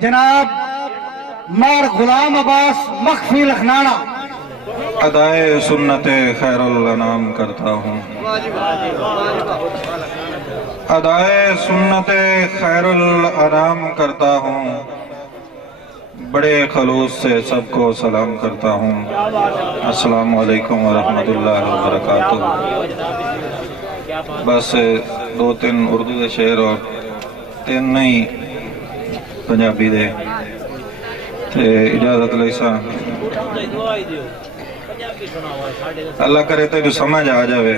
جناب مار غلام عباس مخفی لکھنانا ادائے سنت خیر الانام کرتا ہوں، ادائے سنت خیر الانام کرتا ہوں، بڑے خلوص سے سب کو سلام کرتا ہوں۔ السلام علیکم ورحمۃ اللہ وبرکاتہ۔ بس 2-3 اردو دے شعر اور 3 نہیں پنجابی دے تے اجازت لیسا اللہ کرے تے جو سمجھ آ جاوے۔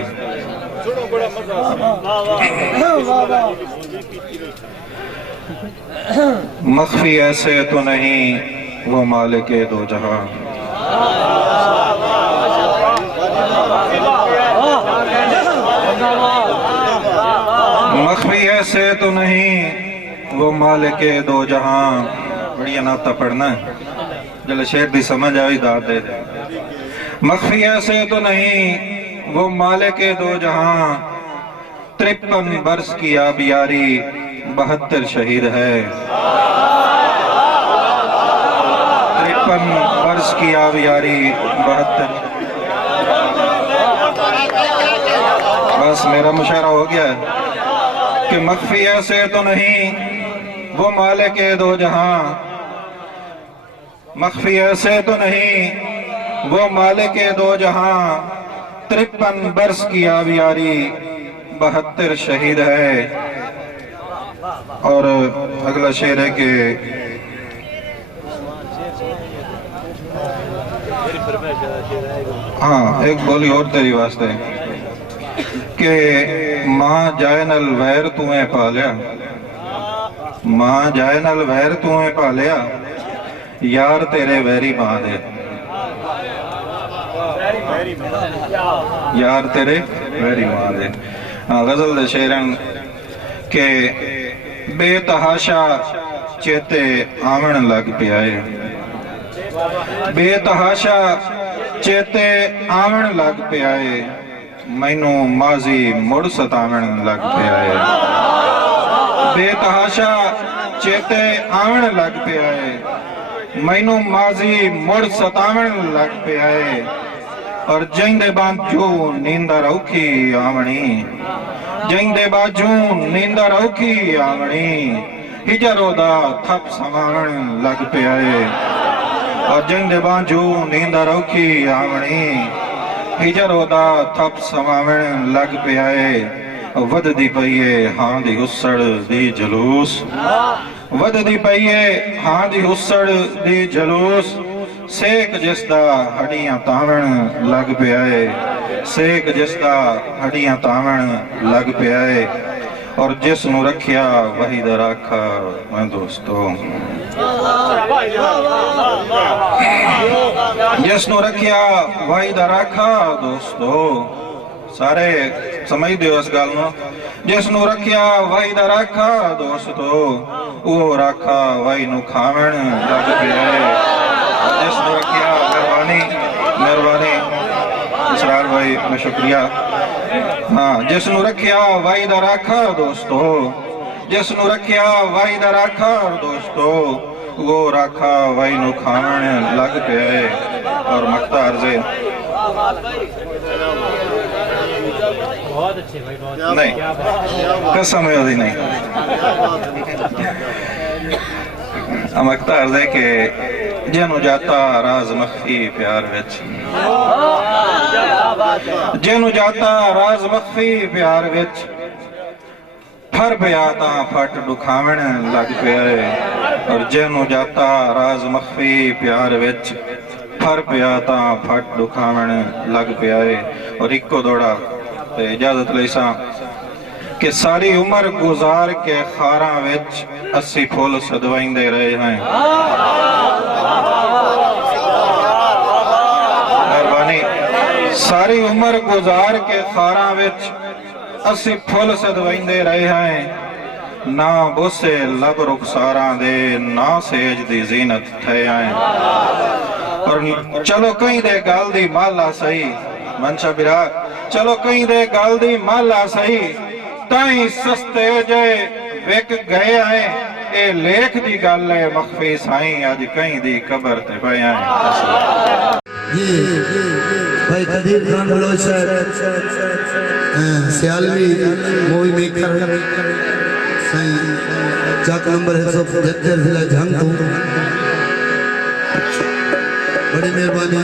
مخفی ایسے تو نہیں وہ مالک دو جہاں، مخفی ایسے تو نہیں وہ مالک دو جہاں۔ بڑی نعتہ پڑھنا ہے جلے شعر دی سمجھ آئی داد دے دے۔ مخفی ایسے تو نہیں وہ مالک دو جہاں، 53 برس کی آبیاری 72 شہید ہے، 53 برس کی آبیاری 72۔ بس میرا مشاعرہ ہو گیا ہے کہ مخفی ایسے تو نہیں وہ مالک دو جہاں، مخفی ایسے تو نہیں وہ مالک دو جہاں، 53 برس کی آبیاری 72 شہید ہے۔ اور اگلا شعر ہے کہ ہاں ایک بولی اور تیری واسطے کہ ماں جائے نل ویر تمہیں پالیا، ماں جائے نل ویر تمہیں پالیا، یار تیرے ویری ماں دے، یار تیرے ویری ماں دے۔ غزل دے شعرن کہ بے تحاشا چیتے آمن لگ پیائے، بے تحاشا چیتے آمن لگ پیائے، مینوں ماضی مڑ ستاون لگ پیائے، بے تحاشا چیتے آمن لگ پیائے، مینوں ماضی مڑ ستاون لگ پیائے، اور جیندے باجوں نیندر اوکھی آونی، جیندے باجوں نیندر اوکھی آونی، ہجرو دا تھپ سماون لگ پیائے، اور جیندے باجوں نیندر اوکھی آونی، ہجرو دا تھپ سماون لگ پیائے، ود دی پئیے ہاں دی اسڑ دی جلوس، ود دی پئیے ہاں دی اسڑ دی جلوس، سیک جس دا ہڈیاں تاون لگ پیائے، سیک جس دا ہڈیاں تاون لگ پیائے، اور جس نو رکھیا وہی دا راکھا میں دوستو، جس نو رکھیا وہی دا راکھا دوستو۔ سارے سمجھ دیو اس گال نو، جس نو رکھیا وہی دا راکھا دوستو، وہ راکھا وہی نو کھاون لگ پیائے، جس نو رکھیا مہربانی اسرار بھائی میں شکریہ۔ ہاں جس نو رکھیا وائی دا راکھا دوستو، جس نو رکھیا وائی دا راکھا دوستو، وہ راکھا وائی نو کھاون لگ پیائے۔ اور مقطع عرضے نہیں قسم ہے ہوتی نہیں، مقطع عرضے کہ جنو جاتا راز مخفی پیار وچ، جنو جاتا راز مخفی پیار وچ، پھر پیا تاں پھٹ ڈکھاون لگ پیائے، اور جنو جاتا راز مخفی پیار وچ، پھر پیا تاں پھٹ ڈکھاون لگ پیائے۔ اور ایک کو دوڑا اجازت لیساں کہ ساری عمر گزار کے خاراں وچ اسی پھول صدوائیں دے رہے ہیں، مہربانی، ساری عمر گزار کے خاراں وچ اسی پھول صدوائیں دے رہے ہیں، نہ بوسے لب رخساراں دے نہ سیج دی زینت تھے آئیں، اور چلو کہیں دے گال دی مالا سہی منشا برا، چلو کہیں دے گال دی مالا سہی، تائیں سستے جے وک گئے آئیں، اے لیکھ دی گل ہے مخفی سائیں اج کہیں دی قبر تے پیا ہے یہ بھائی قدیر خان بلوچ صاحب سیالوی موئی میکر سائیں چاک نمبر 175 ضلع جھنگ تو بڑی مہربانی